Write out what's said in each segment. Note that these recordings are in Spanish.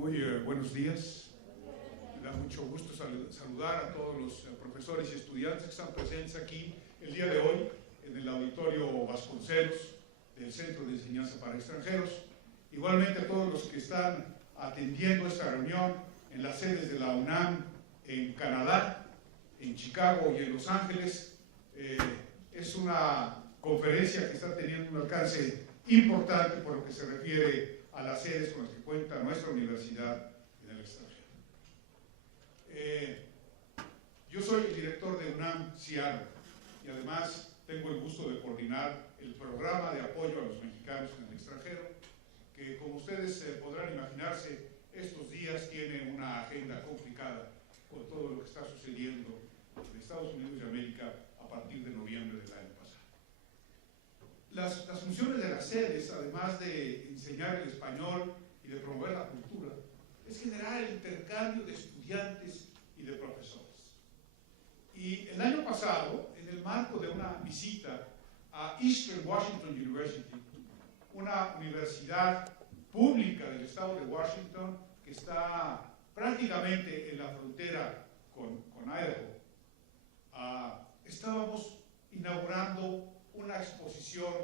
Muy buenos días. Me da mucho gusto saludar a todos los profesores y estudiantes que están presentes aquí el día de hoy en el Auditorio Vasconcelos del Centro de Enseñanza para Extranjeros. Igualmente a todos los que están atendiendo esta reunión en las sedes de la UNAM en Canadá, en Chicago y en Los Ángeles. Es una conferencia que está teniendo un alcance importante por lo que se refiere a las sedes con las que cuenta nuestra universidad en el extranjero. Yo soy el director de UNAM Seattle y además tengo el gusto de coordinar el programa de apoyo a los mexicanos en el extranjero, que como ustedes podrán imaginarse, estos días tiene una agenda complicada con todo lo que está sucediendo en Estados Unidos de América a partir de noviembre del año pasado. Las funciones de las sedes, además de enseñar el español y de promover la cultura, es generar el intercambio de estudiantes y de profesores. Y el año pasado, en el marco de una visita a Eastern Washington University, una universidad pública del estado de Washington que está prácticamente en la frontera con Idaho, estábamos inaugurando una exposición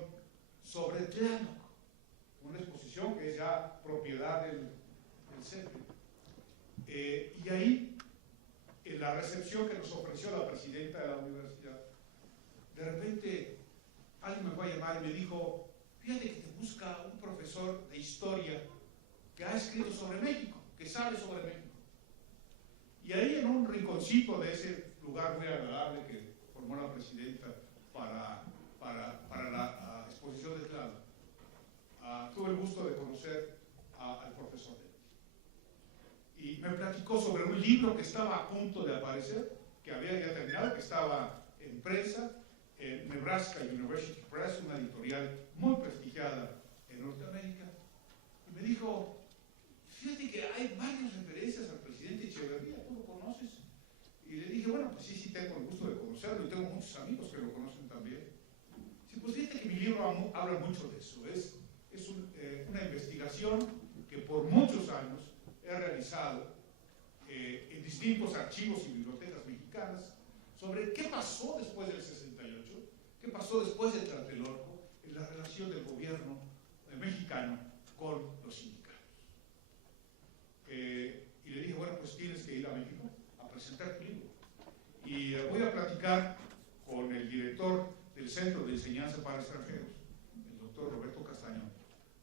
sobre Tláloc, una exposición que es ya propiedad del centro. Y ahí, en la recepción que nos ofreció la presidenta de la universidad, de repente alguien me fue a llamar y me dijo: fíjate que te busca un profesor de historia que ha escrito sobre México, que sabe sobre México. Y ahí, en un rinconcito de ese lugar muy agradable que formó la presidenta para la exposición de Tláloc, tuve el gusto de conocer al profesor. Y me platicó sobre un libro que estaba a punto de aparecer, que había ya terminado, que estaba en prensa, en Nebraska University Press, una editorial muy prestigiada en Norteamérica. Y me dijo: fíjate que hay varias referencias al presidente Echeverría, ¿tú lo conoces? Y le dije: bueno, pues sí, tengo el gusto de conocerlo y tengo muchos amigos que lo conocen también. Sí, pues fíjate que mi libro habla mucho de eso. Es una investigación que por muchos años he realizado en distintos archivos y bibliotecas mexicanas sobre qué pasó después del 68, qué pasó después del Tlatelolco en la relación del gobierno mexicano con los sindicatos. Y le dije: bueno, pues tienes que ir a México a presentar tu libro. Y voy a platicar con el director del Centro de Enseñanza para Extranjeros, el doctor Roberto Castañón,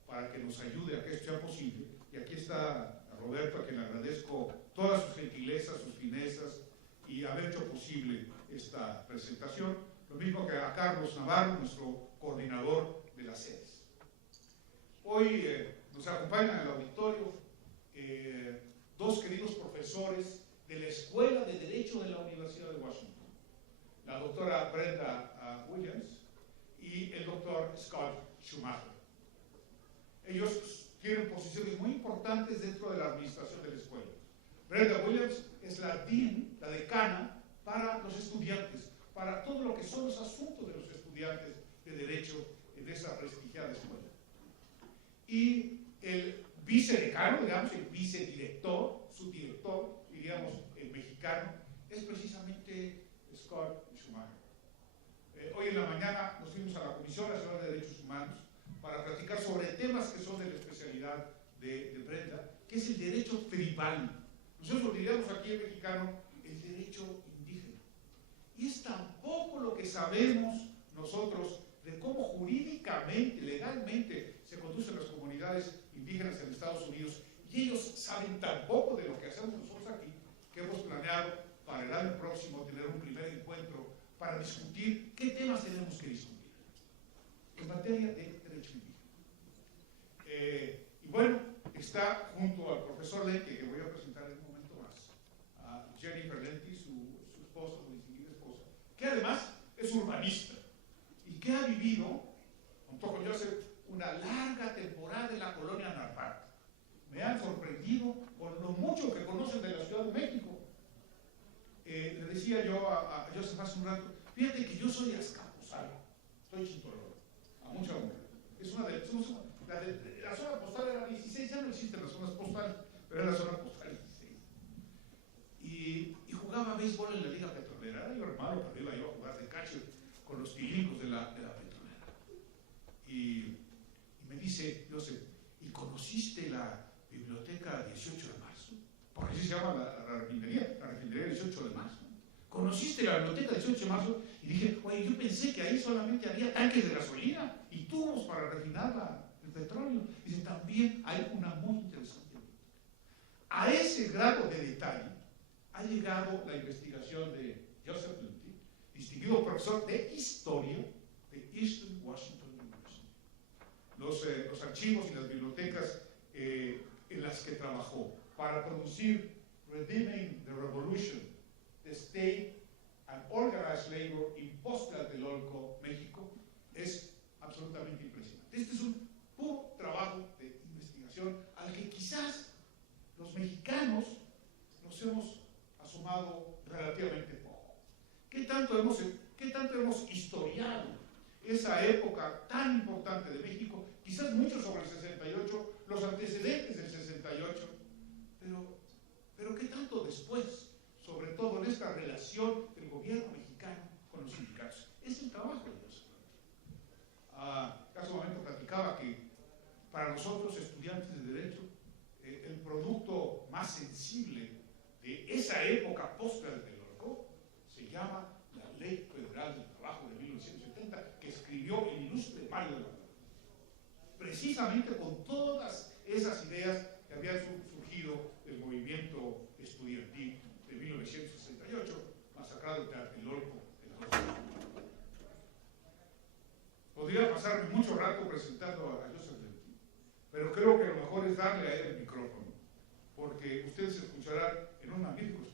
para que nos ayude a que esto sea posible. Y aquí está Roberto, a quien le agradezco todas sus gentilezas, sus finezas y haber hecho posible esta presentación. Lo mismo que a Carlos Navarro, nuestro coordinador de las sedes. Hoy nos acompañan en el auditorio dos queridos profesores de la Escuela de Derecho de la Universidad de Washington, la doctora Brenda Williams y el doctor Scott Schumacher. Ellos tienen posiciones muy importantes dentro de la administración de la escuela. Brenda Williams es la dean, la decana, para los estudiantes, para todo lo que son los asuntos de los estudiantes de Derecho en esa prestigiada escuela. Y el vicedecano, digamos, el vicedirector, su director, diríamos, el mexicano, es precisamente Scott Schumacher. Hoy en la mañana nos fuimos a la Comisión Nacional de Derechos Humanos para platicar sobre temas que son de la especialidad de Brenda, que es el derecho tribal. Nosotros diríamos aquí en mexicano el derecho indígena. Y es tan poco lo que sabemos nosotros de cómo jurídicamente, legalmente, se conducen las comunidades indígenas en Estados Unidos, y ellos saben tan poco de lo que hacemos nosotros aquí, que hemos planeado para el año próximo tener un primer encuentro para discutir qué temas tenemos que discutir en materia de derecho indígena. Y bueno, está junto al profesor Lente, que voy a presentar en un momento más, a Jennifer Lente, su esposa, su distinguida esposa, que además es urbanista y que ha vivido, junto con yo, hace una larga temporada en la colonia Narvarte. Me han sorprendido con lo mucho que conocen de la Ciudad de México. Le decía yo a Joseph hace un rato: fíjate que yo soy azcapotzalco, soy chintoloro, a mucha honra. Es una de las zona postal era 16, ya no existen las zonas postales, pero era la zona postal 16. Y jugaba béisbol en la Liga Petrolera. Era yo hermano, pero iba yo a jugar de catcher con los tilingos de la Petrolera. Y me dice, Joseph, ¿y conociste la biblioteca 18 de marzo? Porque así se llama la refinería 18 de marzo. ¿Conociste la biblioteca 18 de marzo? Y dije, oye, yo pensé que ahí solamente había tanques de gasolina y tubos para refinar el petróleo. Dice, también hay una muy interesante. A ese grado de detalle ha llegado la investigación de Joseph Luty, distinguido profesor de historia de Eastern Washington University. Los archivos y las bibliotecas en las que trabajó para producir Redeeming the Revolution, The State and Organized Labor in Post-Tlatelolco, México, es absolutamente impresionante. Este es un puro trabajo de investigación al que quizás los mexicanos nos hemos asomado relativamente poco. ¿Qué tanto hemos historiado esa época tan importante de México? Quizás mucho sobre el 68, los antecedentes del 68, pero ¿qué tanto después? Sobre todo en esta relación del gobierno mexicano con los sindicatos. Es el trabajo de los hace un momento platicaba que para nosotros, estudiantes de Derecho, el producto más sensible de esa época post-Tlatelolco se llama la Ley Federal del Trabajo de 1970, que escribió el ilustre Mario de la Fuente, precisamente con todas esas ideas que habían surgido del movimiento estudiantil de 1968, masacrado Tlatelolco en la. Podría pasarme mucho rato presentando a Joseph Luty, pero creo que lo mejor es darle a él el micrófono, porque ustedes escucharán en un magnífico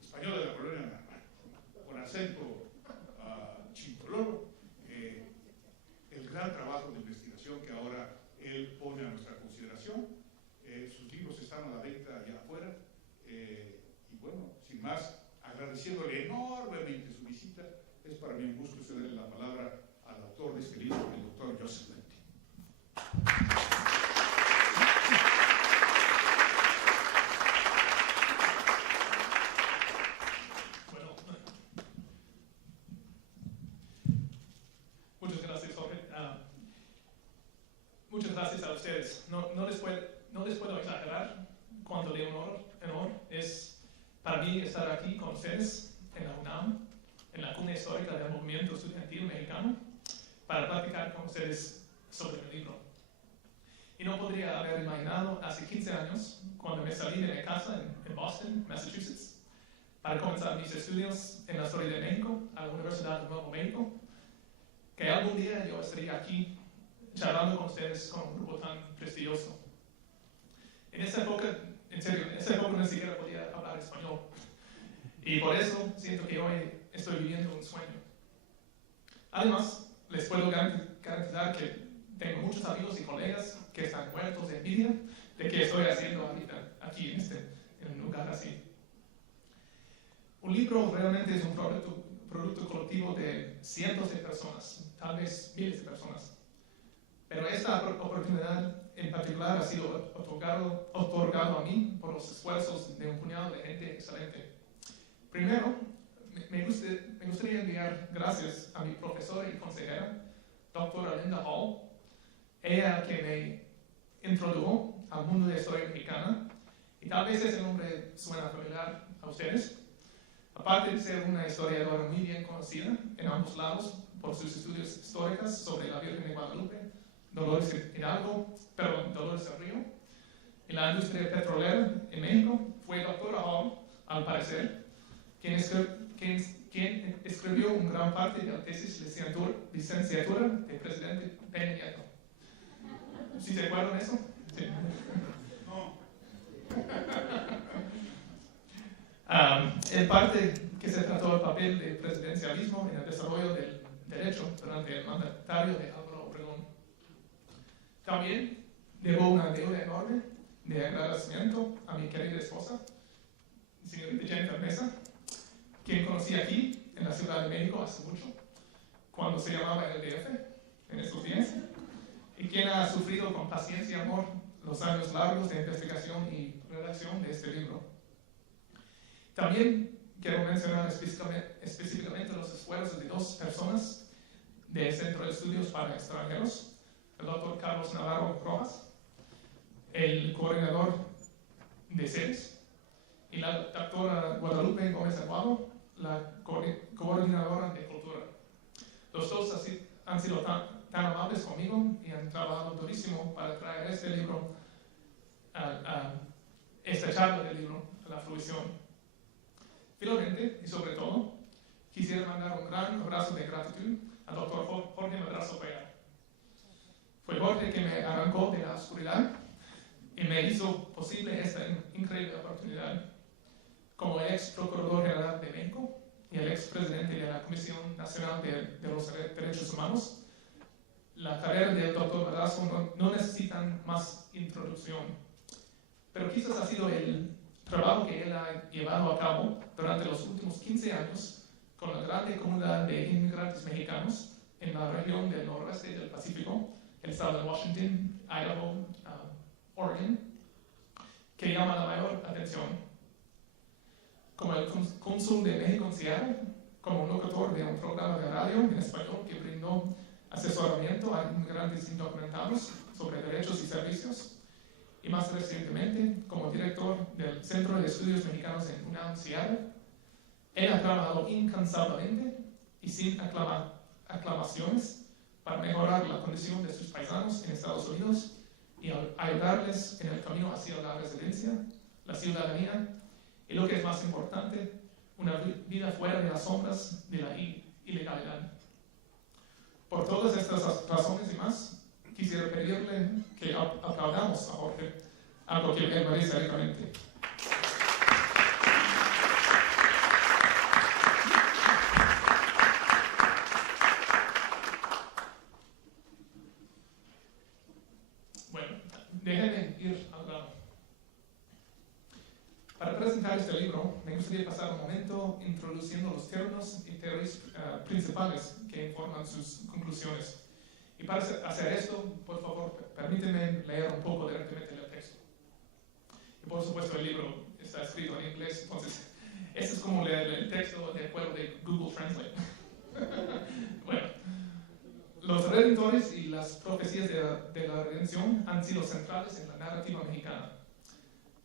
español de la colonia Narváez, con acento chintoloro, el gran trabajo de investigación que ahora él pone a nuestra consideración. Sus libros están a la venta allá afuera, y bueno, sin más, agradeciéndole enormemente su visita, es para mí un gusto cederle la palabra al autor de este libro, el doctor Joseph Luty. Bueno, muchas gracias, Jorge. Muchas gracias a ustedes. No les puedo exagerar cuánto de honor es para mí estar aquí con ustedes en la UNAM, en la cuna histórica del movimiento estudiantil mexicano, para platicar con ustedes sobre mi libro. Y no podría haber imaginado hace 15 años, cuando me salí de mi casa en Boston, Massachusetts, para comenzar mis estudios en la historia de México, a la Universidad de Nuevo México, que algún día yo estaría aquí charlando con ustedes con un grupo tan prestigioso. En esa época, en serio, en esa época ni siquiera podía hablar español. Y por eso siento que hoy estoy viviendo un sueño. Además, les puedo garantizar que tengo muchos amigos y colegas que están muertos de envidia de que estoy haciendo ahorita aquí en un lugar así. Un libro realmente es un producto colectivo de cientos de personas, tal vez miles de personas. Pero esta oportunidad en particular ha sido otorgado a mí por los esfuerzos de un puñado de gente excelente. Primero, me gustaría enviar gracias a mi profesora y consejera, doctora Linda Hall, ella que me introdujo al mundo de la historia mexicana, y tal vez ese nombre suena familiar a ustedes. Aparte de ser una historiadora muy bien conocida en ambos lados por sus estudios históricos sobre la Virgen de Guadalupe, Dolores del Río, en la industria petrolera en México, fue doctora Hall, al parecer, quien escribió una gran parte de la tesis licenciatura del presidente Peña Nieto. ¿Sí se acuerdan de eso? Sí. No. En parte que se trató del papel del presidencialismo en el desarrollo del derecho durante el mandatario de Álvaro Obregón. También debo una deuda enorme de agradecimiento a mi querida esposa, señorita Jennifer Mesa, quien conocí aquí en la Ciudad de México hace mucho, cuando se llamaba el DF, en estos días, y quien ha sufrido con paciencia y amor los años largos de investigación y redacción de este libro. También quiero mencionar específicamente los esfuerzos de dos personas del Centro de Estudios para Extranjeros, el doctor Carlos Navarro Rojas, el coordinador de CEDES, y la doctora Guadalupe Gómez Aguado, la coordinadora de cultura. Los dos han sido tan amables conmigo y han trabajado durísimo para traer este libro, esta charla del libro a la fruición. Finalmente, y sobre todo, quisiera mandar un gran abrazo de gratitud al doctor Jorge Madrazo Cuellar. Fue Jorge que me arrancó de la oscuridad y me hizo posible esta increíble oportunidad. Como ex procurador general de México y el ex presidente de la Comisión Nacional de los Derechos Humanos, la carrera del doctor Madrazo no necesita más introducción, pero quizás ha sido el trabajo que él ha llevado a cabo durante los últimos 15 años con la grande comunidad de inmigrantes mexicanos en la región del noroeste del Pacífico, el estado de Washington, Idaho, Oregon, que llama la mayor atención. Como el cónsul de México en Seattle, como locutor de un programa de radio en español que brindó asesoramiento a inmigrantes indocumentados sobre derechos y servicios, y más recientemente como director del Centro de Estudios Mexicanos en UNAM Seattle, él ha trabajado incansablemente y sin aclamaciones para mejorar la condición de sus paisanos en Estados Unidos y ayudarles en el camino hacia la residencia, la ciudadanía y, lo que es más importante, una vida fuera de las sombras de la ilegalidad. Por todas estas razones y más, quisiera pedirle que aplaudamos a Jorge, algo que él merece ricamente. Bueno, déjenme ir al grano. Para presentar este libro, me gustaría pasar un momento introduciendo los términos y teorías principales que informan sus conclusiones. Y para hacer esto, por favor, permítanme leer un poco directamente el texto. Y por supuesto, el libro está escrito en inglés, entonces, esto es como leer el texto de acuerdo de Google Translate. Bueno, los redentores y las profecías de la redención han sido centrales en la narrativa mexicana.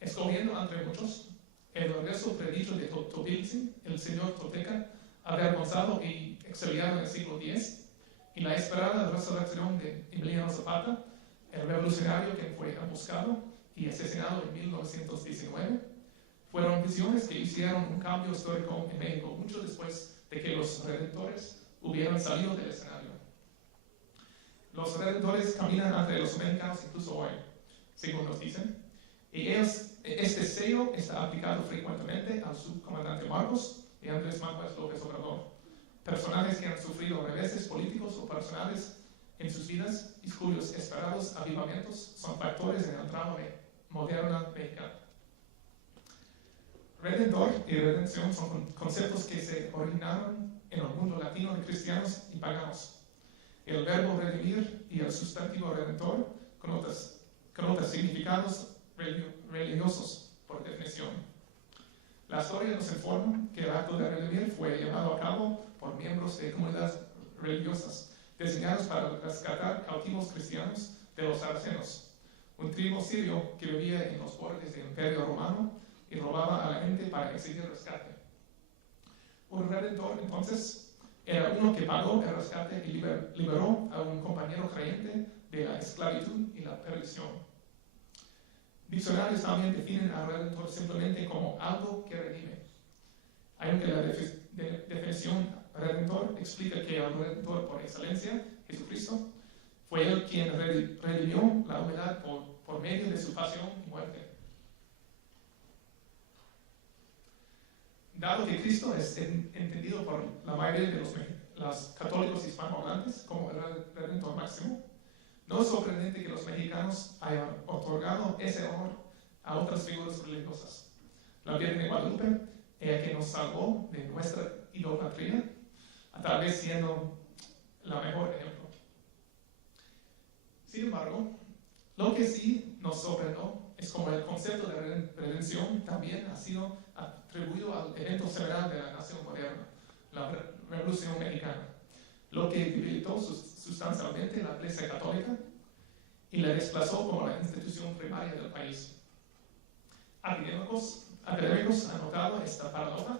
Escogiendo entre muchos, el regreso predicho de Totiltzi, el señor Tolteca, avergonzado y exiliado en el siglo X, y la esperada resurrección de Emiliano Zapata, el revolucionario que fue emboscado y asesinado en 1919, fueron visiones que hicieron un cambio histórico en México mucho después de que los redentores hubieran salido del escenario. Los redentores caminan entre los mexicanos incluso hoy, según nos dicen, y este sello está aplicado frecuentemente al subcomandante Marcos y Andrés Manuel López Obrador, personajes que han sufrido reveses políticos o personales en sus vidas y cuyos esperados avivamientos son factores en el drama moderno mexicano. Redentor y redención son conceptos que se originaron en el mundo latino de cristianos y paganos. El verbo redimir y el sustantivo redentor connotan significados religiosos, por definición. La historia nos informa que el acto de redimir fue llevado a cabo por miembros de comunidades religiosas designados para rescatar cautivos cristianos de los sarracenos, un tribu sirio que vivía en los bordes del Imperio Romano y robaba a la gente para exigir rescate. Un redentor, entonces, era uno que pagó el rescate y liberó a un compañero creyente de la esclavitud y la perdición. Diccionarios también definen al redentor simplemente como algo que redime, aunque la definición redentor explica que el redentor por excelencia, Jesucristo, fue él quien redimió la humanidad por medio de su pasión y muerte. Dado que Cristo es entendido por la mayoría de los católicos hispanohablantes como el redentor máximo, no es sorprendente que los mexicanos hayan otorgado ese honor a otras figuras religiosas. La Virgen de Guadalupe, ella que nos salvó de nuestra idolatría, a tal vez siendo la mejor ejemplo. Sin embargo, Lo que sí nos sorprendió es como el concepto de redención también ha sido atribuido al evento several de la nación moderna, la Revolución Mexicana, lo que debilitó sustancialmente la Iglesia Católica y la desplazó como la institución primaria del país. Académicos han notado esta paradoja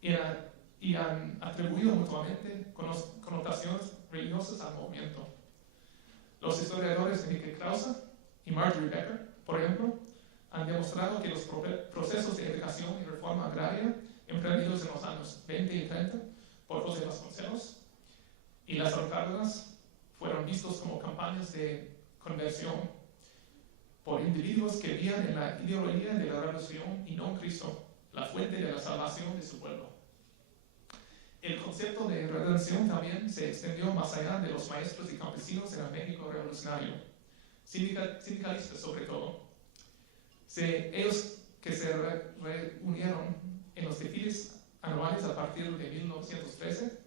y han atribuido mutuamente connotaciones religiosas al movimiento. Los historiadores Enrique Krause y Marjorie Becker, por ejemplo, han demostrado que los procesos de educación y reforma agraria emprendidos en los años 20 y 30 por José Vasconcelos y las Cárdenas fueron vistos como campañas de conversión por individuos que veían en la ideología de la revolución y no en Cristo la fuente de la salvación de su pueblo. El concepto de redención también se extendió más allá de los maestros y campesinos en el México revolucionario, sindicalistas sobre todo. Ellos que se reunieron en los desfiles anuales a partir de 1913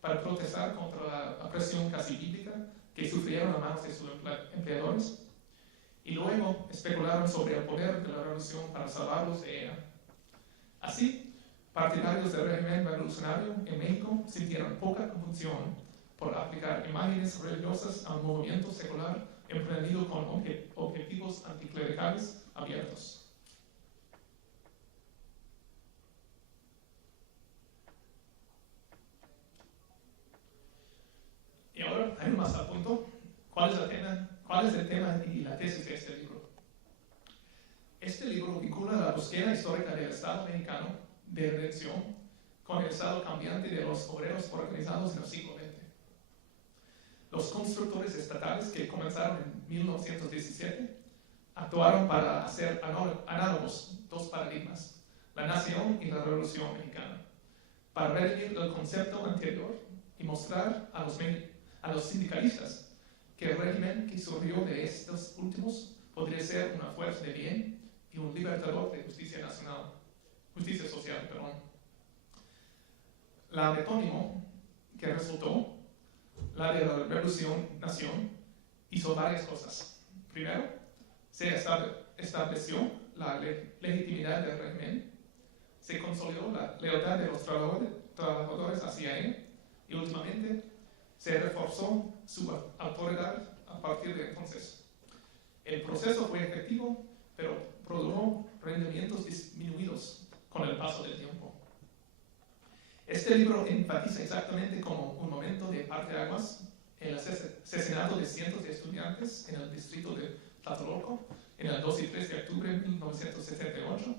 para protestar contra la opresión casi bíblica que sufrieron a manos de sus empleadores, y luego especularon sobre el poder de la revolución para salvarlos de ella. Así, partidarios del régimen revolucionario en México sintieron poca confusión por aplicar imágenes religiosas a un movimiento secular emprendido con objetivos anticlericales abiertos. Y ahora hay más al punto. ¿Cuál es el tema y la tesis de este libro? Este libro vincula la búsqueda histórica del Estado mexicano de redención con el estado cambiante de los obreros organizados en el siglo XX. Los constructores estatales que comenzaron en 1917 actuaron para hacer análogos dos paradigmas, la nación y la revolución mexicana, para redimir el concepto anterior y mostrar a los sindicalistas que el régimen que surgió de estos últimos podría ser una fuerza de bien y un libertador de justicia social. La metónimo que resultó, la de la Revolución Nación, hizo varias cosas. Primero, se estableció la legitimidad del régimen, se consolidó la lealtad de los trabajadores hacia él y últimamente se reforzó su autoridad a partir de entonces. El proceso fue efectivo, pero produjo rendimientos disminuidos con el paso del tiempo. Este libro enfatiza exactamente como un momento de parteaguas el asesinato de cientos de estudiantes en el distrito de Tlatelolco en el 2 y 3 de octubre de 1978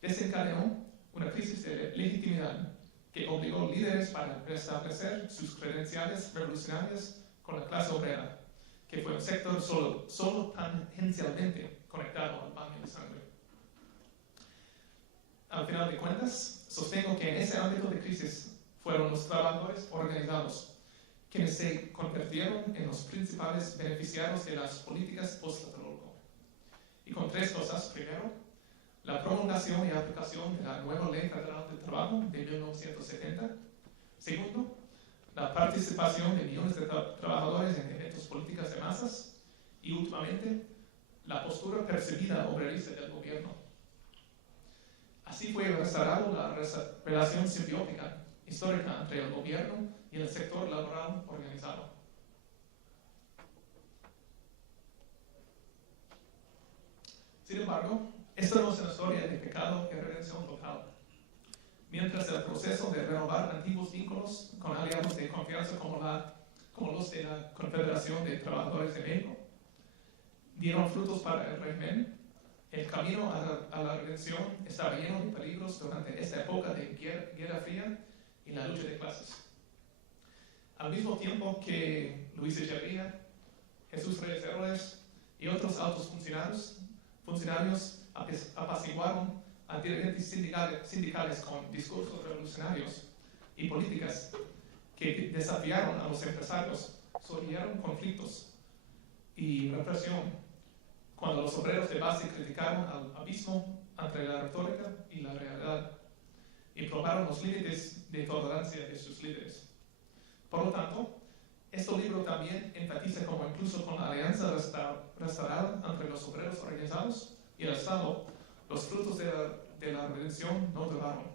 desencadenó una crisis de legitimidad que obligó líderes para restablecer sus credenciales revolucionarias con la clase obrera, que fue un sector solo tangencialmente conectado al baño de sangre. Al final de cuentas, sostengo que en ese ámbito de crisis fueron los trabajadores organizados quienes se convirtieron en los principales beneficiarios de las políticas post-Tlatelolco. Y con tres cosas. Primero, la promulgación y aplicación de la nueva Ley Federal del Trabajo de 1970. Segundo, la participación de millones de trabajadores en eventos políticos de masas. Y últimamente, la postura percibida obrerista del gobierno. Así fue restaurada la relación simbiótica histórica entre el gobierno y el sector laboral organizado. Sin embargo, esta no es una historia de pecado y redención total. Mientras el proceso de renovar antiguos vínculos con aliados de confianza como los de la Confederación de Trabajadores de México dieron frutos para el régimen, el camino a la redención estaba lleno de peligros durante esta época de Guerra Fría y la lucha de clases. Al mismo tiempo que Luis Echeverría, Jesús Reyes Heroles y otros altos funcionarios apaciguaron a dirigentes sindicales con discursos revolucionarios y políticas que desafiaron a los empresarios, surgieron conflictos y represión cuando los obreros de base criticaron al abismo entre la retórica y la realidad y probaron los límites de tolerancia de sus líderes. Por lo tanto, este libro también enfatiza cómo incluso con la alianza unilateral entre los obreros organizados y el Estado, los frutos de la redención no duraron,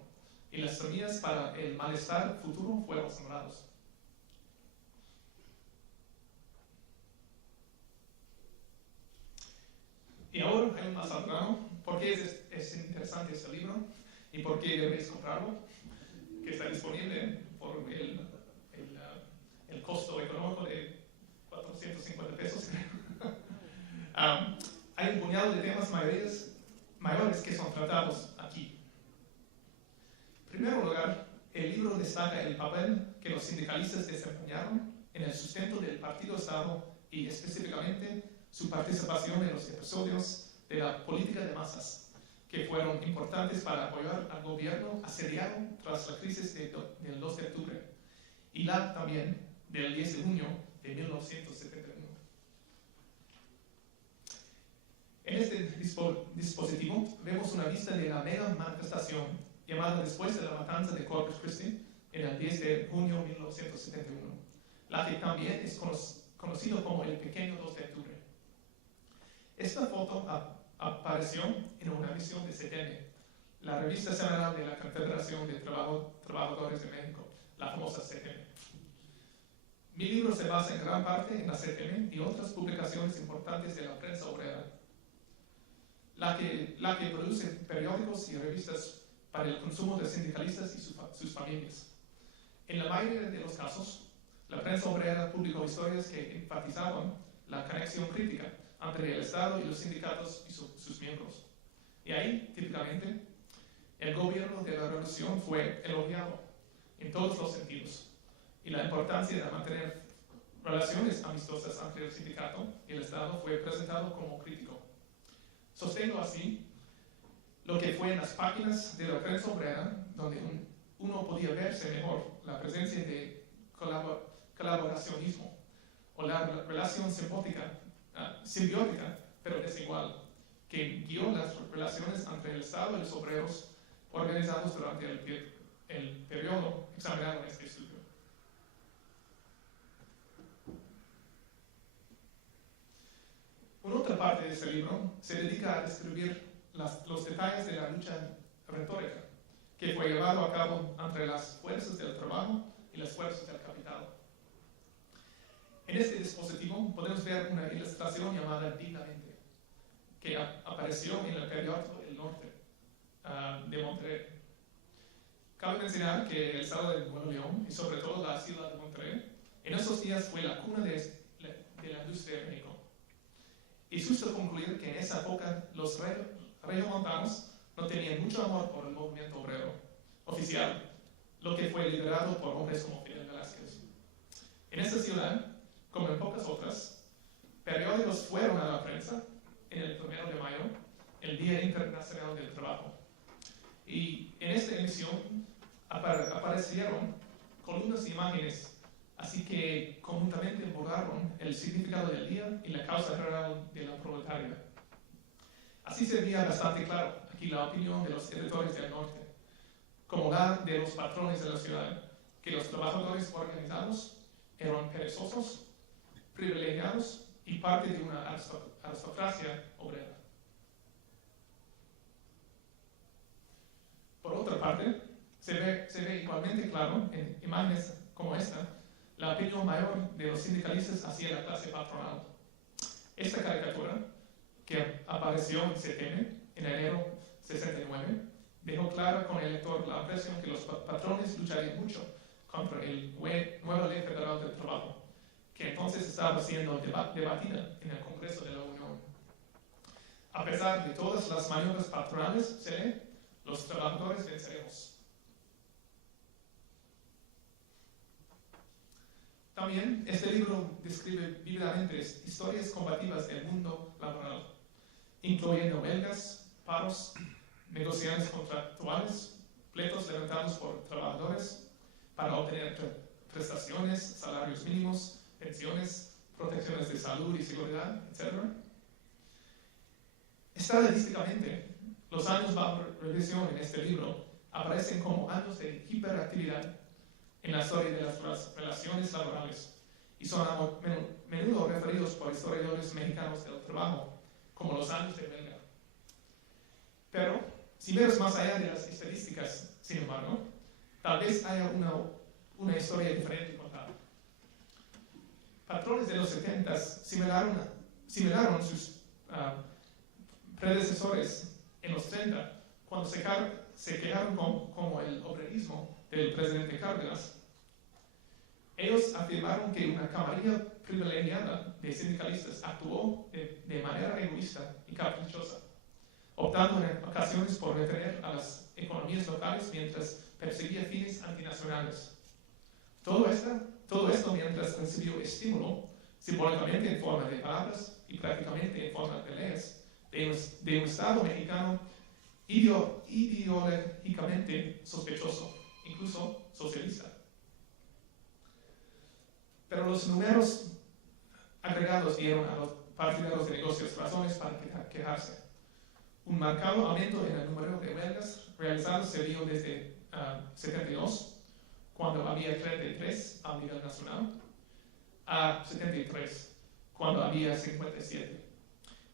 y las semillas para el malestar futuro fueron sembrados. Y ahora hay un más al grano. ¿Por qué es interesante este libro? ¿Y por qué debéis comprarlo? Que está disponible por el costo económico de 450 pesos. Hay un puñado de temas mayores que son tratados aquí. En primer lugar, el libro destaca el papel que los sindicalistas desempeñaron en el sustento del partido-estado y específicamente su participación en los episodios de la política de masas, que fueron importantes para apoyar al gobierno asediado tras la crisis del 2 de octubre y la también del 10 de junio de 1971. En este dispositivo vemos una vista de la mega manifestación llamada después de la matanza de Corpus Christi en el 10 de junio de 1971, la que también es conocido como el pequeño 2 de octubre. Esta foto apareció en una edición de CTM, la revista semanal de la Confederación de Trabajadores de México, la famosa CTM. Mi libro se basa en gran parte en la CTM y otras publicaciones importantes de la prensa obrera, la que produce periódicos y revistas para el consumo de sindicalistas y sus familias. En la mayoría de los casos, la prensa obrera publicó historias que enfatizaban la conexión crítica entre el Estado y los sindicatos y sus miembros. Y ahí, típicamente, el gobierno de la revolución fue elogiado en todos los sentidos, y la importancia de mantener relaciones amistosas entre el sindicato y el Estado fue presentado como crítico. Sostengo así lo que fue en las páginas de la prensa obrera, donde uno podía verse mejor la presencia de colaboracionismo o la relación simbiótica, pero desigual, que guió las relaciones entre el Estado y los obreros organizados durante el periodo examinado en este estudio. Una otra parte de este libro se dedica a describir los detalles de la lucha retórica que fue llevado a cabo entre las fuerzas del trabajo y las fuerzas del capital. En este dispositivo podemos ver una ilustración llamada Dignamente, que apareció en el periódico El Norte de Monterrey. Cabe mencionar que el estado de Nuevo León, y sobre todo la ciudad de Monterrey, en esos días fue la cuna de la industria de México. Y es justo concluir que en esa época los regiomontanos no tenían mucho amor por el movimiento obrero oficial, lo que fue liderado por hombres como Fidel Velázquez. En esta ciudad, como en pocas otras, periódicos fueron a la prensa en el 1 de mayo, el Día Internacional del Trabajo. Y en esta emisión aparecieron columnas e imágenes, así que conjuntamente borraron el significado del día y la causa general de la proletaria. Así se veía bastante claro aquí la opinión de los editores del norte, como la de los patrones de la ciudad, que los trabajadores organizados eran perezosos, privilegiados y parte de una aristocracia obrera. Por otra parte, se ve igualmente claro en imágenes como esta la opinión mayor de los sindicalistas hacia la clase patronal. Esta caricatura, que apareció en CTM en enero 69, dejó clara con el lector la impresión que los patrones lucharían mucho contra el nueva Ley Federal del Trabajo, que entonces estaba siendo debatida en el Congreso de la Unión. A pesar de todas las maniobras patronales, se lee, los trabajadores venceremos. También este libro describe vívidamente historias combativas del mundo laboral, incluyendo huelgas, paros, negociaciones contractuales, pleitos levantados por trabajadores para obtener prestaciones, salarios mínimos, pensiones, protecciones de salud y seguridad, etc. Estadísticamente, los años bajo revisión en este libro aparecen como años de hiperactividad en la historia de las relaciones laborales y son a menudo referidos por historiadores mexicanos del trabajo como los años de huelga. Pero, si vemos más allá de las estadísticas, sin embargo, tal vez haya una historia diferente contada. Patrones de los 70 simularon sus predecesores en los 30, cuando se quejaron como el obrerismo del presidente Cárdenas. Ellos afirmaron que una camarilla privilegiada de sindicalistas actuó de manera egoísta y caprichosa, optando en ocasiones por retener a las economías locales mientras perseguía fines antinacionales. Todo esto mientras recibió estímulo, simbólicamente en forma de palabras y prácticamente en forma de leyes, de un Estado mexicano ideológicamente sospechoso, incluso socialista. Pero los números agregados dieron a los partidarios de negocios razones para quejarse. Un marcado aumento en el número de huelgas realizadas se vio desde 72, cuando había 33 a nivel nacional, a 73, cuando había 57.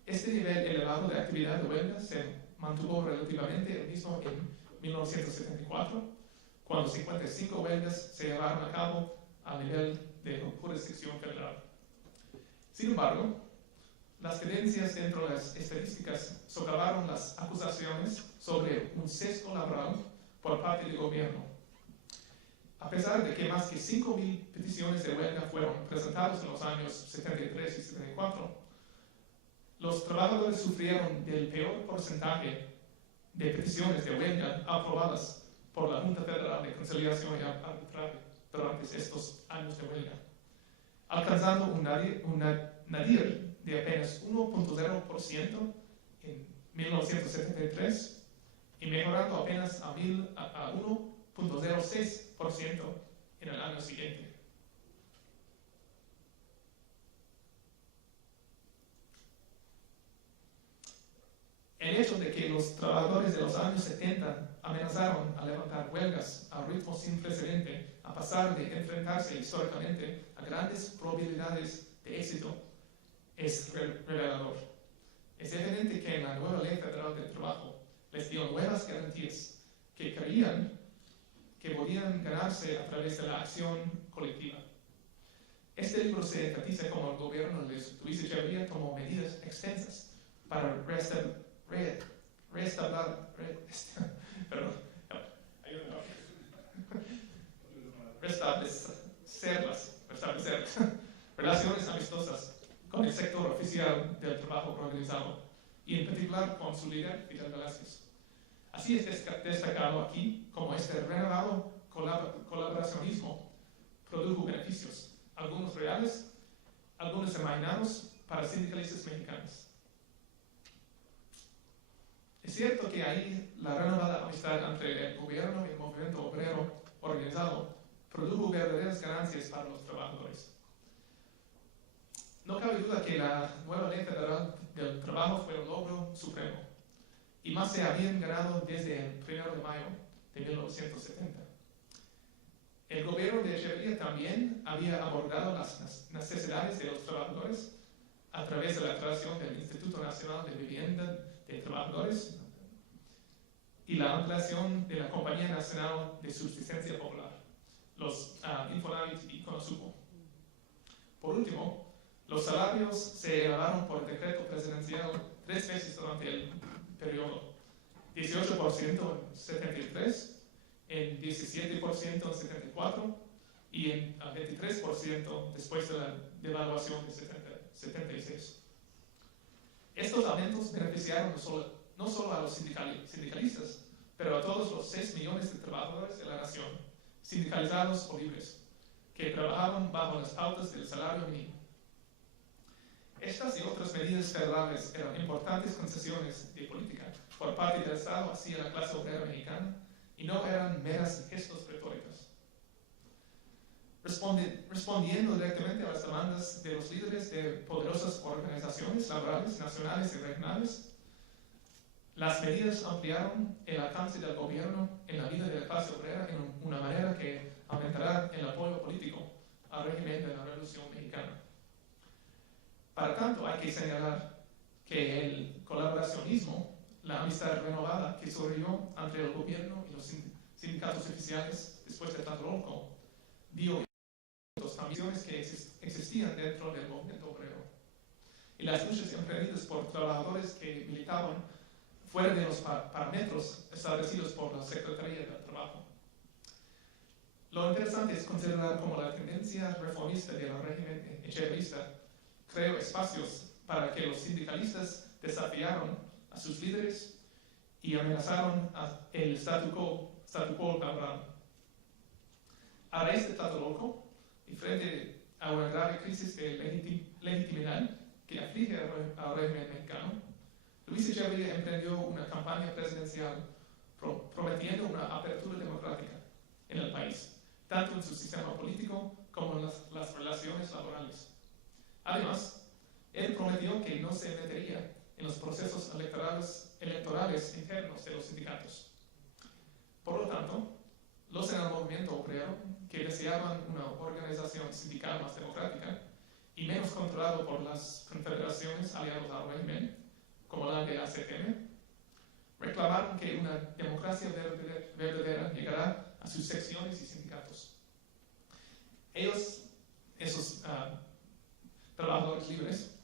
Este nivel elevado de actividad de huelga se mantuvo relativamente el mismo en 1974, cuando 55 huelgas se llevaron a cabo a nivel de jurisdicción federal. Sin embargo, las tendencias dentro de las estadísticas socavaron las acusaciones sobre un sesgo laboral por parte del gobierno. A pesar de que más que 5,000 peticiones de huelga fueron presentadas en los años 73 y 74, los trabajadores sufrieron del peor porcentaje de peticiones de huelga aprobadas por la Junta Federal de Conciliación y Arbitraje durante estos años de huelga, alcanzando un nadir de apenas 1.0% en 1973 y mejorando apenas a 1.06% en el año siguiente. El hecho de que los trabajadores de los años 70 amenazaron a levantar huelgas a ritmo sin precedente, a pesar de enfrentarse históricamente a grandes probabilidades de éxito, es revelador. Es evidente que en la nueva Ley Federal del Trabajo les dio nuevas garantías que creían que podían ganarse a través de la acción colectiva. Este libro se enfatiza como el gobierno de Luis Echeverría tomó medidas extensas para restablecer relaciones amistosas con el sector oficial del trabajo organizado y en particular con su líder, Fidel Velázquez. Así es destacado aquí como este renovado colaboracionismo produjo beneficios, algunos reales, algunos imaginados para sindicalistas mexicanos. Es cierto que ahí la renovada amistad entre el gobierno y el movimiento obrero organizado produjo verdaderas ganancias para los trabajadores. No cabe duda que la nueva Ley Federal del Trabajo fue un logro supremo, y más se habían ganado desde el 1 de mayo de 1970. El gobierno de Echeverría también había abordado las necesidades de los trabajadores a través de la creación del Instituto Nacional de Vivienda de Trabajadores y la ampliación de la Compañía Nacional de Subsistencia Popular, los Infonavit y Conosupo. Por último, los salarios se elevaron por decreto presidencial 3 veces durante el periodo: 18% en 73, en 17% en 74 y en 23% después de la devaluación de 76. Estos aumentos beneficiaron no solo a los sindicalistas, pero a todos los 6 millones de trabajadores de la nación, sindicalizados o libres, que trabajaban bajo las pautas del salario mínimo. Estas y otras medidas federales eran importantes concesiones de política por parte del Estado hacia la clase obrera mexicana y no eran meras gestos retóricos. Respondiendo directamente a las demandas de los líderes de poderosas organizaciones laborales nacionales y regionales, las medidas ampliaron el alcance del gobierno en la vida de la clase obrera en una manera que aumentará el apoyo político al régimen de la Revolución Mexicana. Para tanto, hay que señalar que el colaboracionismo, la amistad renovada que surgió entre el gobierno y los sindicatos oficiales después de Tlatelolco, dio las ambiciones que existían dentro del movimiento obrero y las luchas emprendidas por trabajadores que militaban fuera de los parámetros establecidos por la Secretaría del Trabajo. Lo interesante es considerar cómo la tendencia reformista del régimen echeverrista creó espacios para que los sindicalistas desafiaron a sus líderes y amenazaron el statu quo laboral. A raíz de Tlatelolco, y frente a una grave crisis de legitimidad que aflige al régimen mexicano, Luis Echeverría emprendió una campaña presidencial prometiendo una apertura democrática en el país, tanto en su sistema político como en las relaciones laborales. Además, él prometió que no se metería en los procesos electorales internos de los sindicatos. Por lo tanto, los en el movimiento obrero, que deseaban una organización sindical más democrática y menos controlado por las confederaciones aliadas al régimen, como la de la CTM, reclamaron que una democracia verdadera llegará a sus secciones y sindicatos. Esos trabajadores libres,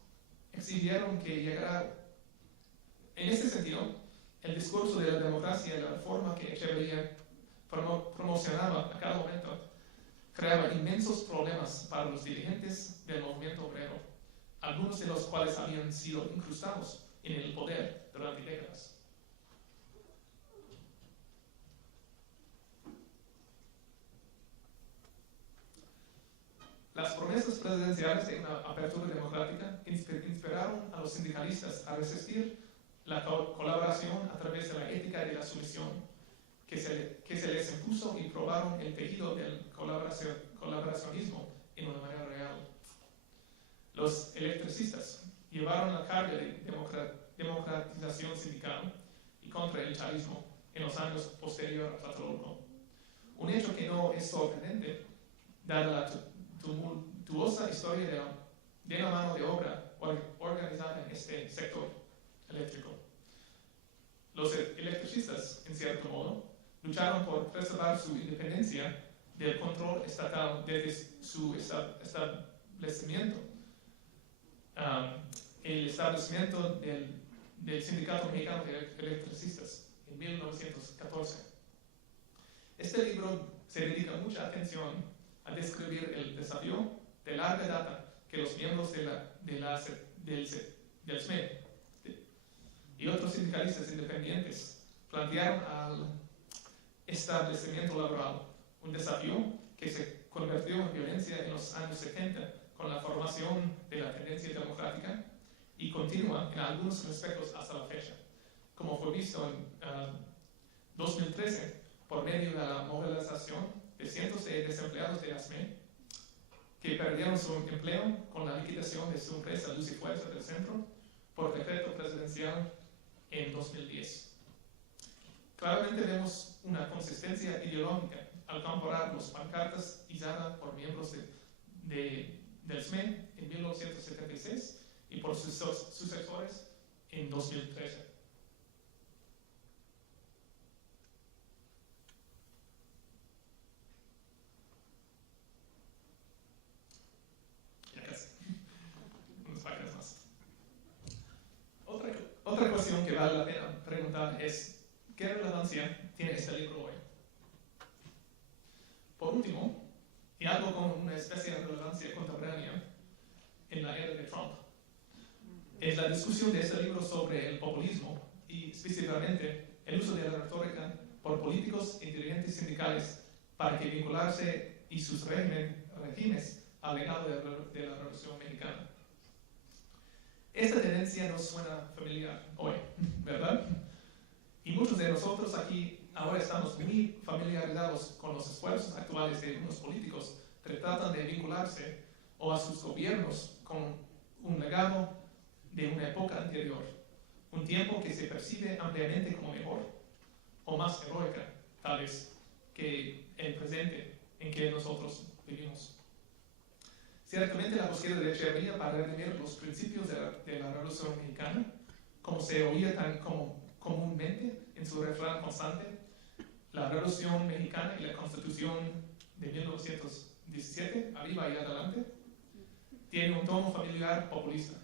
exigieron que llegara. En este sentido, el discurso de la democracia y la reforma que Echeverría promocionaba a cada momento creaba inmensos problemas para los dirigentes del movimiento obrero, algunos de los cuales habían sido incrustados en el poder durante décadas. Las promesas presidenciales de una apertura democrática inspiraron a los sindicalistas a resistir la colaboración a través de la ética de la sumisión que se les impuso y probaron el tejido del colaboracionismo en una manera real. Los electricistas llevaron la carga de democratización sindical y contra el chavismo en los años posteriores a Tlatelolco. Un hecho que no es sorprendente, dada la tumultuosa historia de la mano de obra organizada en este sector eléctrico. Los electricistas, en cierto modo, lucharon por preservar su independencia del control estatal desde su establecimiento. El establecimiento del Sindicato Mexicano de Electricistas en 1914. Este libro se dedica mucha atención a describir el desafío de larga data que los miembros del SME y otros sindicalistas independientes plantearon al establecimiento laboral, un desafío que se convirtió en violencia en los años 70 con la formación de la tendencia democrática y continúa en algunos aspectos hasta la fecha, como fue visto en 2013 por medio de la movilización de cientos de desempleados de ASME que perdieron su empleo con la liquidación de su empresa Luz y Fuerza del Centro por decreto presidencial en 2010. Claramente vemos una consistencia ideológica al comparar los pancartas izadas por miembros del SME en 1976 y por sus sucesores en 2013. Ya casi. Unas páginas más. Otra cuestión que vale la pena preguntar es ¿qué relevancia tiene este libro hoy? Por último, y algo con una especie de relevancia contemporánea en la era de Trump, es la discusión de este libro sobre el populismo y específicamente el uso de la retórica por políticos y dirigentes sindicales para que vincularse y sus regímenes al legado de la Revolución Mexicana. Esta tendencia nos suena familiar hoy, ¿verdad? Y muchos de nosotros aquí ahora estamos muy familiarizados con los esfuerzos actuales de unos políticos que tratan de vincularse o a sus gobiernos con un legado de una época anterior, un tiempo que se percibe ampliamente como mejor o más heroica, tal vez, que el presente en que nosotros vivimos. Ciertamente la búsqueda de Echeverría para redimir los principios de la Revolución Mexicana, como se oía tan comúnmente en su refrán constante, la Revolución Mexicana y la Constitución de 1917, arriba y adelante, tiene un tono familiar populista.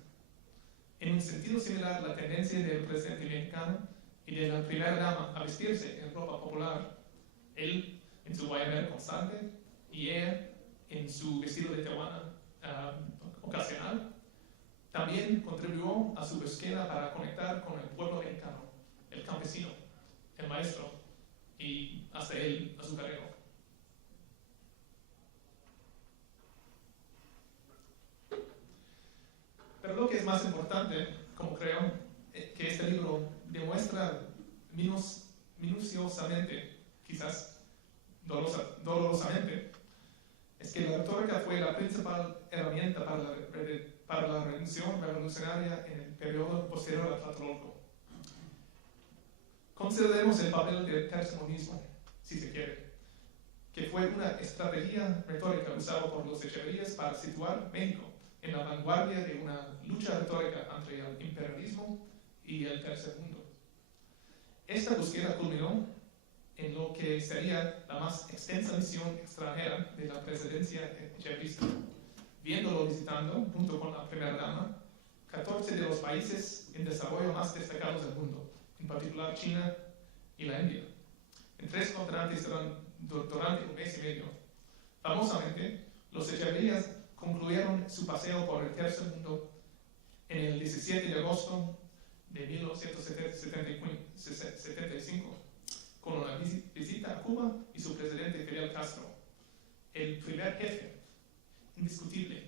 En un sentido similar, la tendencia del presidente mexicano y de la primera dama a vestirse en ropa popular, él en su guayabera constante y ella en su vestido de tehuana ocasional, también contribuyó a su búsqueda para conectar con el pueblo mexicano, el campesino, el maestro y hasta el azucarero. Pero lo que es más importante, como creo, que este libro demuestra minuciosamente, quizás dolorosamente, es que la retórica fue la principal herramienta para la redención revolucionaria en el periodo posterior a Tlatelolco. Consideremos el papel del tercermundismo, si se quiere, que fue una estrategia retórica usada por los Echeverrías para situar México en la vanguardia de una lucha retórica entre el imperialismo y el tercer mundo. Esta búsqueda culminó en lo que sería la más extensa misión extranjera de la presidencia echeverrista, viéndolo visitando, junto con la primera dama, 14 de los países en desarrollo más destacados del mundo, en particular China y la India, en 3 continentes durante un mes y medio. Famosamente, los Echeverrías concluyeron su paseo por el tercer mundo en el 17 de agosto de 1975, con una visita a Cuba y su presidente Fidel Castro, el primer jefe indiscutible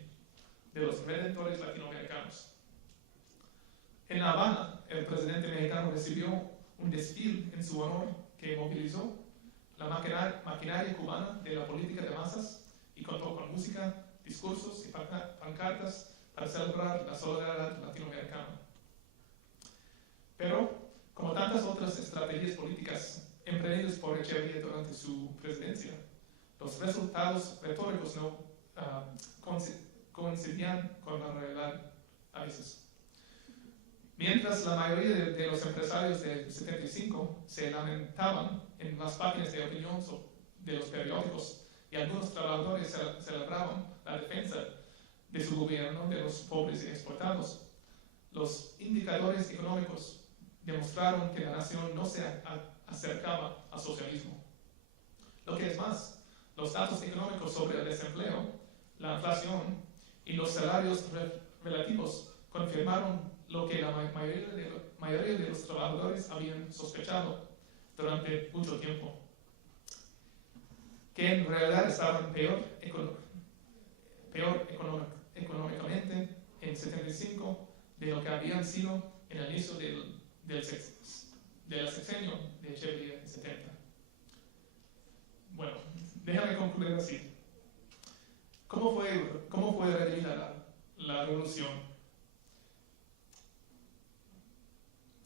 de los redentores latinoamericanos. En La Habana, el presidente mexicano recibió un desfile en su honor que movilizó la maquinaria cubana de la política de masas y contó con música, discursos y pancartas para celebrar la solidaridad latinoamericana. Pero, como tantas otras estrategias políticas emprendidas por Echeverría durante su presidencia, los resultados retóricos no coincidían con la realidad a veces. Mientras la mayoría de los empresarios del 75 se lamentaban en las páginas de opinión de los periódicos y algunos trabajadores celebraban la defensa de su gobierno de los pobres y explotados, los indicadores económicos demostraron que la nación no se acercaba al socialismo. Lo que es más, los datos económicos sobre el desempleo, la inflación y los salarios relativos confirmaron lo que la mayoría de los trabajadores habían sospechado durante mucho tiempo, que en realidad estaban peor económicamente en 75 de lo que habían sido en el inicio del sexenio de Echeverría en 70. Bueno, déjame concluir así. ¿Cómo fue redimida la revolución?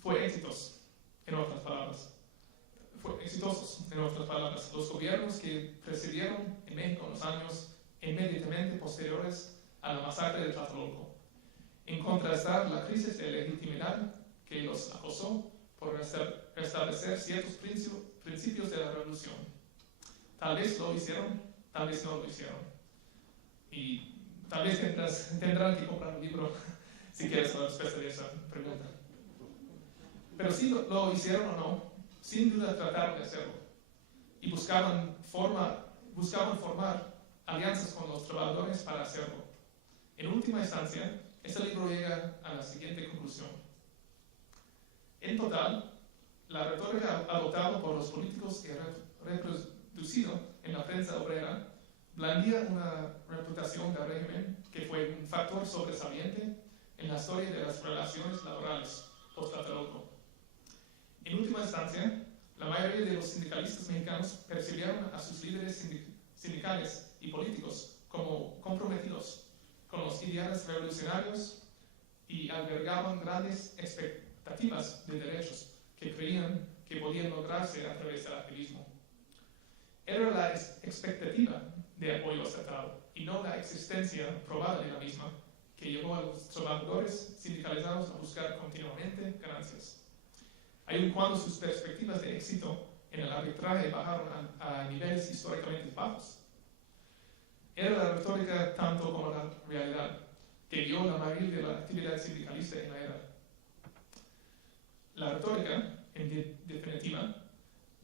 Fue exitosos, en otras palabras. Los gobiernos que precedieron en México en los años inmediatamente posteriores a la masacre de Tlatelolco, en contrastar la crisis de legitimidad que los acosó por restablecer ciertos principios de la revolución. Tal vez lo hicieron, tal vez no lo hicieron. Y tal vez tendrán que comprar un libro si quieres la respuesta de esa pregunta. Pero si lo hicieron o no, sin duda trataron de hacerlo. Y buscaban formar alianzas con los trabajadores para hacerlo. En última instancia, este libro llega a la siguiente conclusión. En total, la retórica adoptada por los políticos y reproducido en la prensa obrera blandía una reputación del régimen que fue un factor sobresaliente en la historia de las relaciones laborales post-Tlatelolco. En última instancia, la mayoría de los sindicalistas mexicanos percibieron a sus líderes sindicales y políticos como comprometidos con los ideales revolucionarios y albergaban grandes expectativas de derechos que creían que podían lograrse a través del activismo. Era la expectativa de apoyo estatal y no la existencia probada de la misma, que llevó a los trabajadores sindicalizados a buscar continuamente ganancias. Aun cuando sus perspectivas de éxito en el arbitraje bajaron a niveles históricamente bajos, era la retórica tanto como la realidad que dio la mayoría de la actividad sindicalista en la era. La retórica, en definitiva,